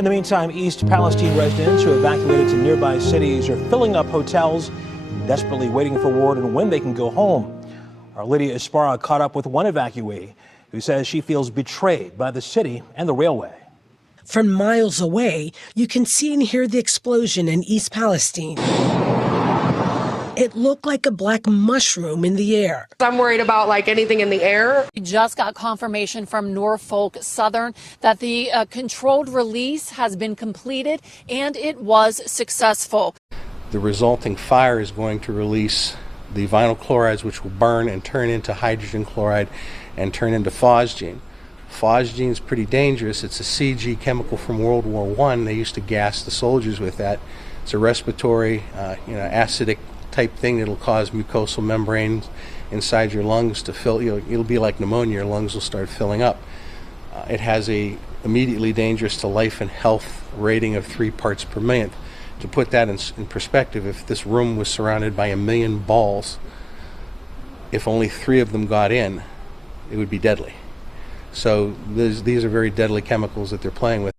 In the meantime, East Palestine residents who evacuated to nearby cities are filling up hotels, desperately waiting for word on when they can go home. Our Lydia Esparra caught up with one evacuee who says she feels betrayed by the city and the railway. From miles away, you can see and hear the explosion in East Palestine. It looked like a black mushroom in the air. I'm worried about anything in the air. We just got confirmation from Norfolk Southern that the controlled release has been completed and it was successful. The resulting fire is going to release the vinyl chlorides, which will burn and turn into hydrogen chloride and turn into phosgene. Phosgene is pretty dangerous. It's a CG chemical from World War I. They used to gas the soldiers with that. It's a respiratory, acidic type thing that'll cause mucosal membranes inside your lungs to fill. It'll be like pneumonia. Your lungs will start filling up. It has a immediately dangerous to life and health rating of 3 parts per million. To put that in perspective, if this room was surrounded by 1 million balls, if only 3 of them got in, it would be deadly. So these are very deadly chemicals that they're playing with.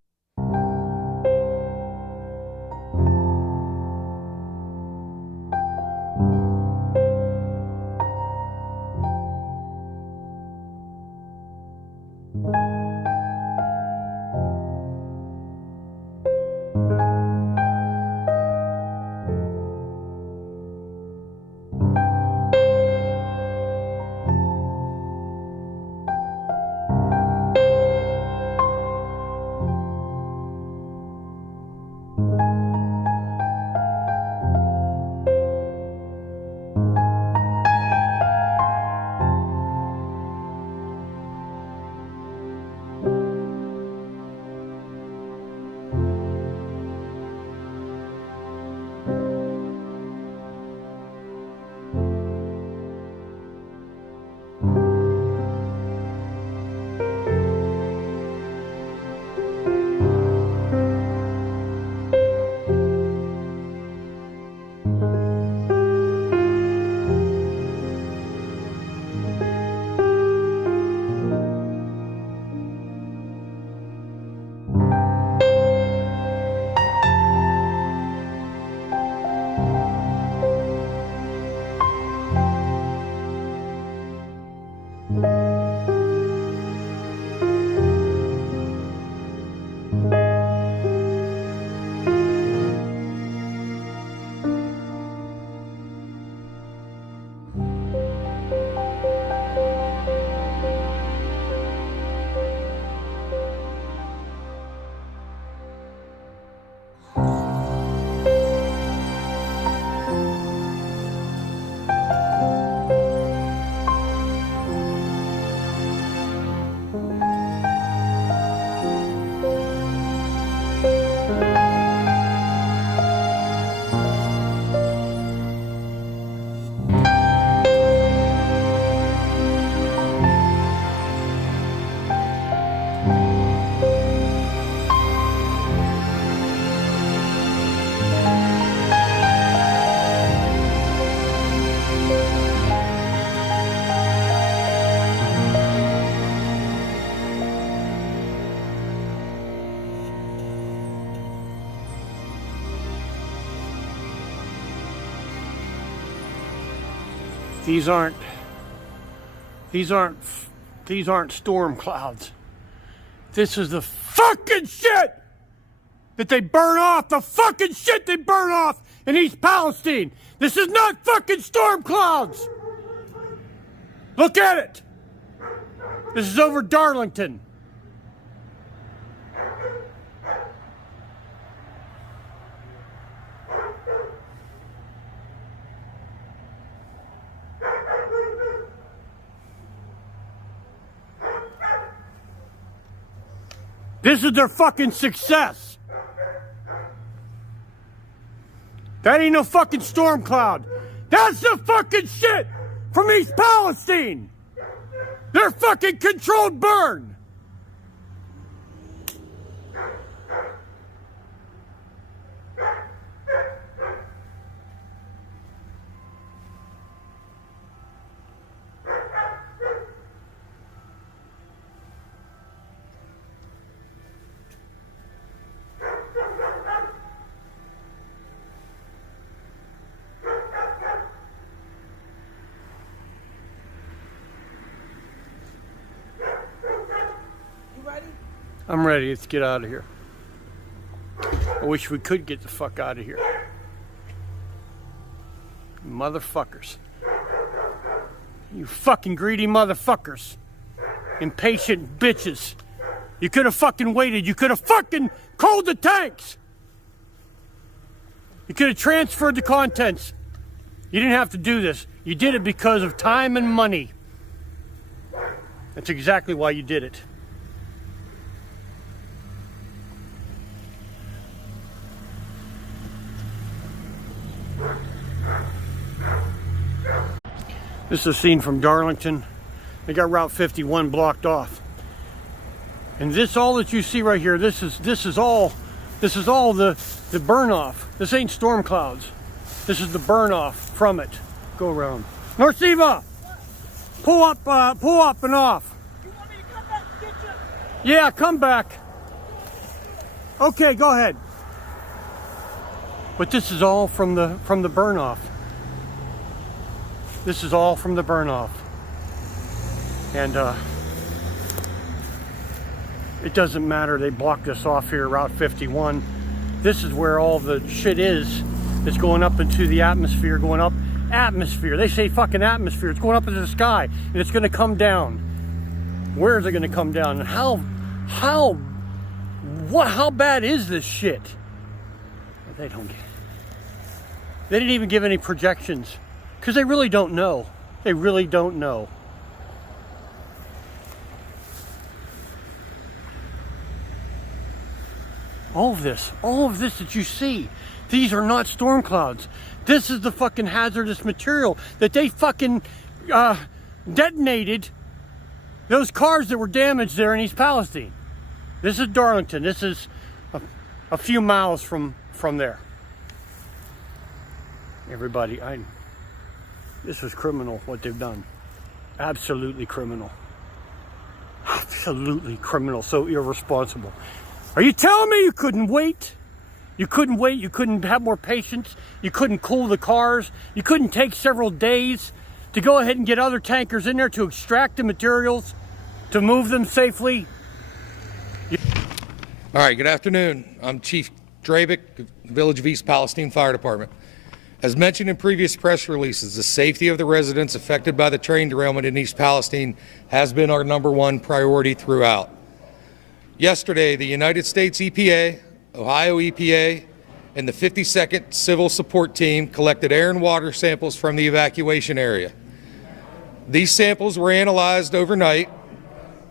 These aren't storm clouds. This is the fucking shit that they burn off, the fucking shit they burn off in East Palestine. This is not fucking storm clouds. Look at it. This is over Darlington. This is their fucking success. That ain't no fucking storm cloud. That's the fucking shit from East Palestine. Their fucking controlled burn. I'm ready. Let's get out of here. I wish we could get the fuck out of here. Motherfuckers. You fucking greedy motherfuckers. Impatient bitches. You could have fucking waited. You could have fucking cooled the tanks. You could have transferred the contents. You didn't have to do this. You did it because of time and money. That's exactly why you did it. This is a scene from Darlington. They got Route 51 blocked off. And this, all that you see right here, this is all the burn off. This ain't storm clouds. This is the burn off from it. Go around. Norsiva! Pull up and off. You want me to come back and get you? Yeah, come back. Okay, go ahead. But this is all from the burn off. This is all from the burn off. And it doesn't matter. They blocked us off here, Route 51. This is where all the shit is. It's going up into the atmosphere, going up atmosphere. They say fucking atmosphere. It's going up into the sky, and it's going to come down. Where is it going to come down? And how bad is this shit? They don't get it. They didn't even give any projections because they really don't know. They really don't know. All of this that you see, these are not storm clouds. This is the fucking hazardous material that they fucking detonated those cars that were damaged there in East Palestine. This is Darlington. This is a few miles from there. Everybody, this was criminal what they've done. Absolutely criminal. Absolutely criminal. So irresponsible. Are you telling me you couldn't wait? You couldn't wait? You couldn't have more patience? You couldn't cool the cars? You couldn't take several days to go ahead and get other tankers in there to extract the materials, to move them safely? All right, good afternoon. I'm Chief Drabick, Village of East Palestine Fire Department. As mentioned in previous press releases, the safety of the residents affected by the train derailment in East Palestine has been our #1 priority throughout. Yesterday, the United States EPA, Ohio EPA, and the 52nd Civil Support Team collected air and water samples from the evacuation area. These samples were analyzed overnight.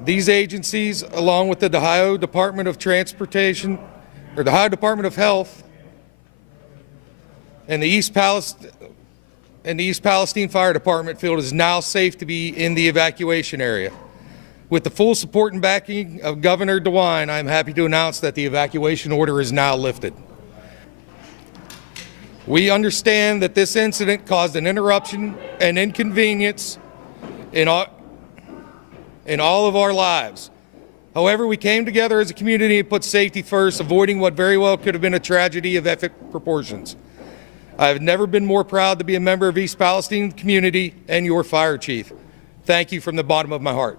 These agencies, along with the Ohio Department of Transportation, or the Ohio Department of Health, and the East Palestine Fire Department, feel it is now safe to be in the evacuation area. With the full support and backing of Governor DeWine, I am happy to announce that the evacuation order is now lifted. We understand that this incident caused an interruption and inconvenience in all of our lives. However, we came together as a community and put safety first, avoiding what very well could have been a tragedy of epic proportions. I have never been more proud to be a member of East Palestine community and your fire chief. Thank you from the bottom of my heart.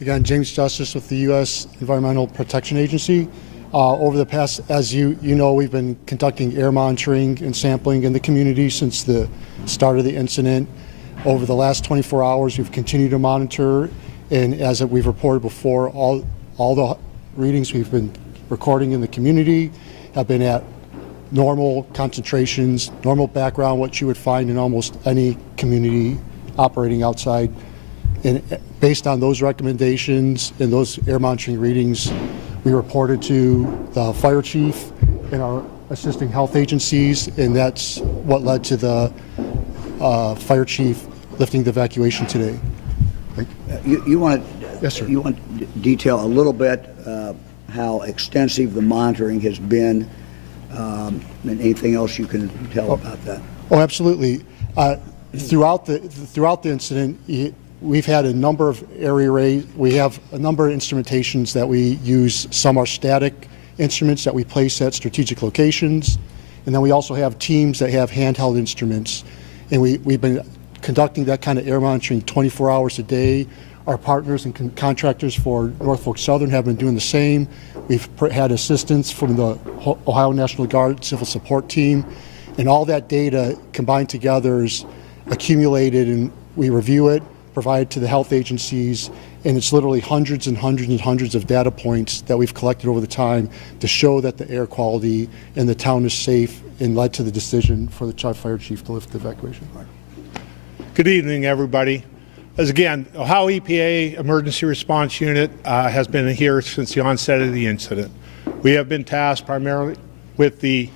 Again, James Justice with the U.S. Environmental Protection Agency. Over the past, as you know, we've been conducting air monitoring and sampling in the community since the start of the incident. Over the last 24 hours, we've continued to monitor, and as we've reported before, all the readings we've been recording in the community have been at normal concentrations, normal background, what you would find in almost any community operating outside. And based on those recommendations and those air monitoring readings, we reported to the fire chief and our assisting health agencies, and that's what led to the fire chief lifting the evacuation today. You want Yes, sir. You want to detail a little bit how extensive the monitoring has been, and anything else you can tell about that? Oh, absolutely. Throughout the incident, we've had a number of area arrays. We have a number of instrumentations that we use. Some are static instruments that we place at strategic locations, and then we also have teams that have handheld instruments. And we've been conducting that kind of air monitoring 24 hours a day. Our partners and contractors for Norfolk Southern have been doing the same. We've had assistance from the Ohio National Guard Civil Support Team, and all that data combined together is accumulated, and we review it, provide it to the health agencies, and it's literally hundreds and hundreds and hundreds of data points that we've collected over the time to show that the air quality in the town is safe, and led to the decision for the fire chief to lift the evacuation. Good evening, everybody. As again, Ohio EPA Emergency Response Unit has been here since the onset of the incident. We have been tasked primarily with the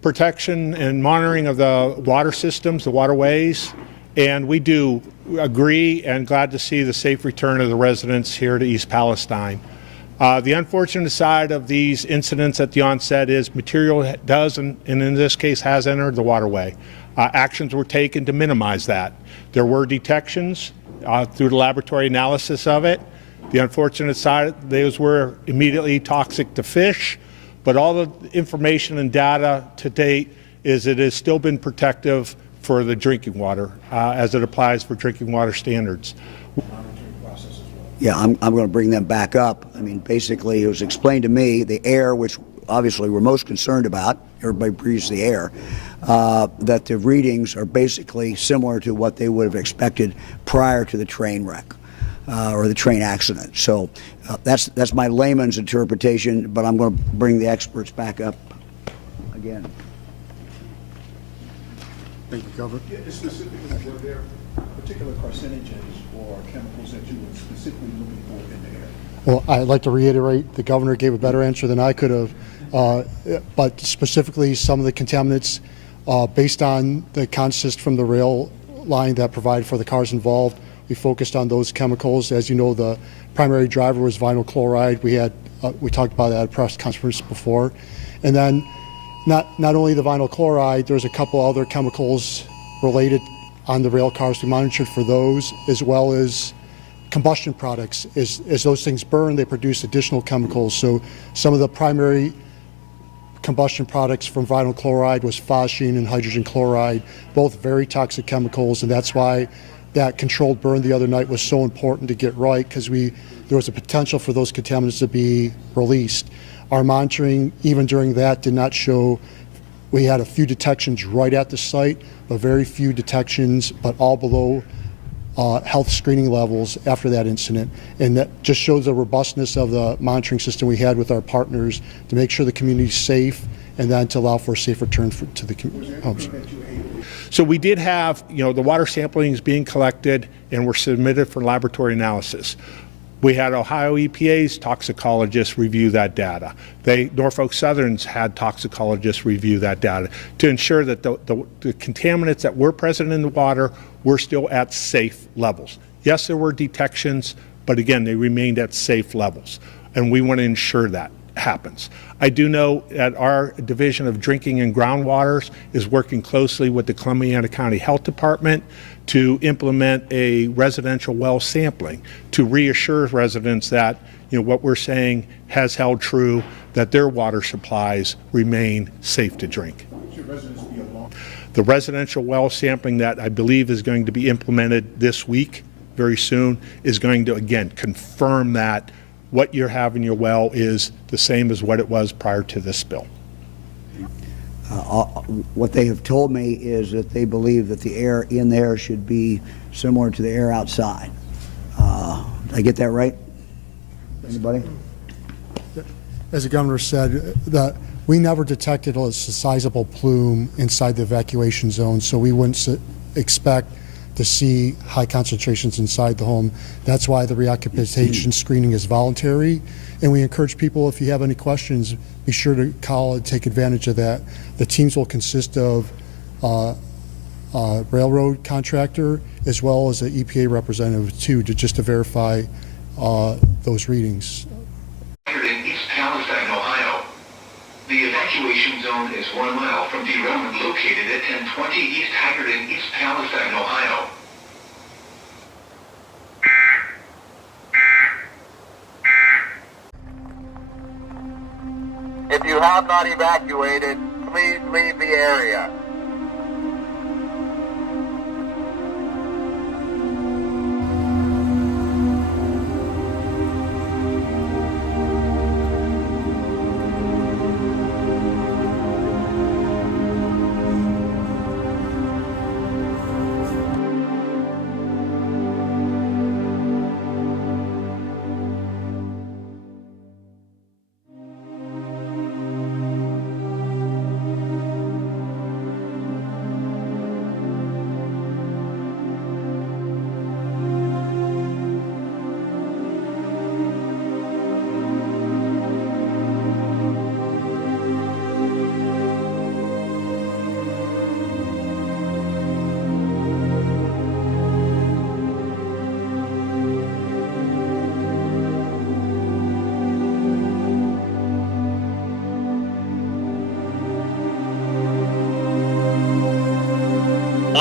protection and monitoring of the water systems, the waterways, and we do agree and glad to see the safe return of the residents here to East Palestine. The unfortunate side of these incidents at the onset is material does, and in this case has entered the waterway. Actions were taken to minimize that. There were detections through the laboratory analysis of it. The unfortunate side, those were immediately toxic to fish, but all the information and data to date is it has still been protective for the drinking water as it applies for drinking water standards. Yeah, I'm going to bring them back up. I mean, basically, it was explained to me the air, which obviously we're most concerned about, everybody breathes the air, that the readings are basically similar to what they would have expected prior to the train wreck or the train accident. So that's my layman's interpretation, but I'm going to bring the experts back up again. Thank you, Governor. Yeah, specifically, were there particular carcinogens or chemicals that you were specifically looking for in the air? Well, I'd like to reiterate, the governor gave a better answer than I could have, but specifically some of the contaminants based on the consist from the rail line that provided for the cars involved, we focused on those chemicals. As you know, the primary driver was vinyl chloride. We talked about that at press conference before. And then not only the vinyl chloride, there's a couple other chemicals related on the rail cars. We monitored for those, as well as combustion products. As those things burn, they produce additional chemicals. So some of the primary combustion products from vinyl chloride was phosgene and hydrogen chloride, both very toxic chemicals, and that's why that controlled burn the other night was so important to get right, because there was a potential for those contaminants to be released. Our monitoring, even during that, did not show. We had a few detections right at the site, but very few detections, but all below health screening levels after that incident. And that just shows the robustness of the monitoring system we had with our partners to make sure the community is safe, and then to allow for a safe return to the homes. So we did have, the water sampling is being collected and were submitted for laboratory analysis. We had Ohio EPA's toxicologists review that data. Norfolk Southern's had toxicologists review that data to ensure that the contaminants that were present in the water were still at safe levels. Yes, there were detections, but again, they remained at safe levels, and we want to ensure that happens. I do know that our Division of Drinking and Groundwaters is working closely with the Columbiana County Health Department to implement a residential well sampling to reassure residents that what we're saying has held true, that their water supplies remain safe to drink. Should residents be along? The residential well sampling that I believe is going to be implemented this week, very soon, is going to again confirm that what you have in your well is the same as what it was prior to this spill. What they have told me is that they believe that the air in there should be similar to the air outside. Did I get that right? Anybody? As the governor said, that we never detected a sizable plume inside the evacuation zone, so we wouldn't expect to see high concentrations inside the home. That's why the reoccupation screening is voluntary, and we encourage people, if you have any questions, be sure to call and take advantage of that. The teams will consist of a railroad contractor as well as an EPA representative too, to verify those readings. In East Palestine, Ohio. The evacuation zone is 1 mile from derailment located at 1020 East Haggard in East Palestine, Ohio. If you have not evacuated, please leave the area.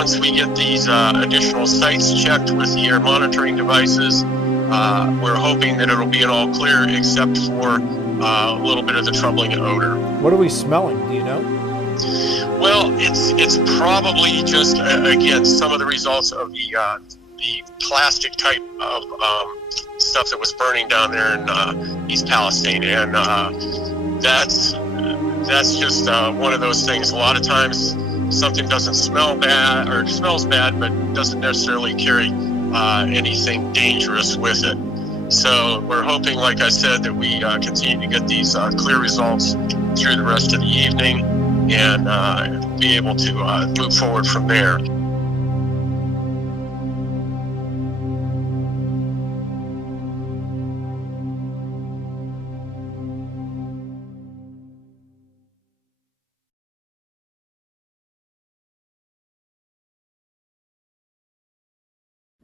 once we get these additional sites checked with the air monitoring devices, we're hoping that it'll be an all clear except for a little bit of the troubling odor. What are we smelling? Do you know? Well, it's probably just again some of the results of the plastic type of stuff that was burning down there in East Palestine, and that's just one of those things. A lot of times something doesn't smell bad or smells bad, but doesn't necessarily carry anything dangerous with it. So we're hoping, like I said, that we continue to get these clear results through the rest of the evening and be able to move forward from there.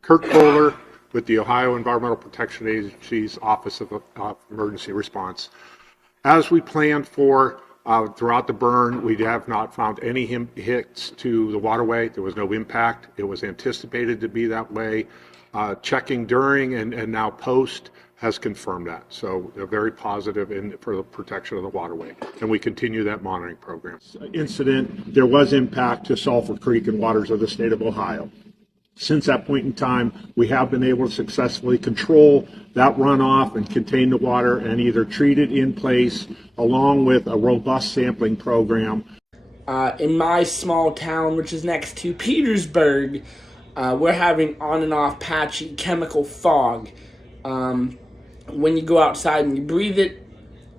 Kirk Kohler with the Ohio Environmental Protection Agency's Office of Emergency Response. As we planned for throughout the burn, we have not found any hits to the waterway. There was no impact. It was anticipated to be that way. Checking during and now post has confirmed that. So they're very positive for the protection of the waterway. And we continue that monitoring program. Incident, there was impact to Sulphur Creek and waters of the state of Ohio. Since that point in time, we have been able to successfully control that runoff and contain the water and either treat it in place along with a robust sampling program. In my small town, which is next to Petersburg, we're having on and off patchy chemical fog. When you go outside and you breathe it,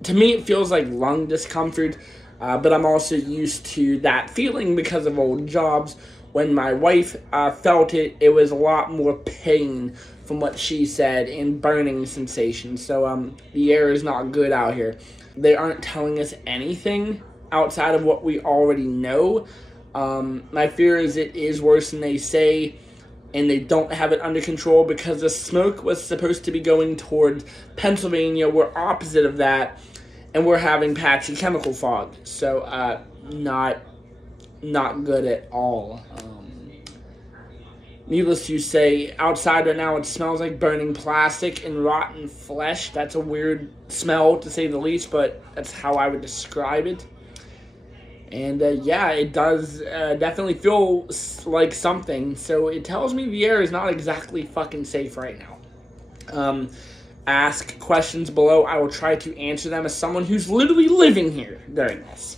to me it feels like lung discomfort, but I'm also used to that feeling because of old jobs. When my wife felt it, it was a lot more pain from what she said and burning sensation. So the air is not good out here. They aren't telling us anything outside of what we already know. My fear is it is worse than they say, and they don't have it under control because the smoke was supposed to be going toward Pennsylvania. We're opposite of that, and we're having patchy chemical fog. So not good at all. Needless to say, outside right now it smells like burning plastic and rotten flesh. That's a weird smell to say the least, but that's how I would describe it. And yeah, it does definitely feel like something. So it tells me the air is not exactly fucking safe right now. Ask questions below. I will try to answer them as someone who's literally living here during this.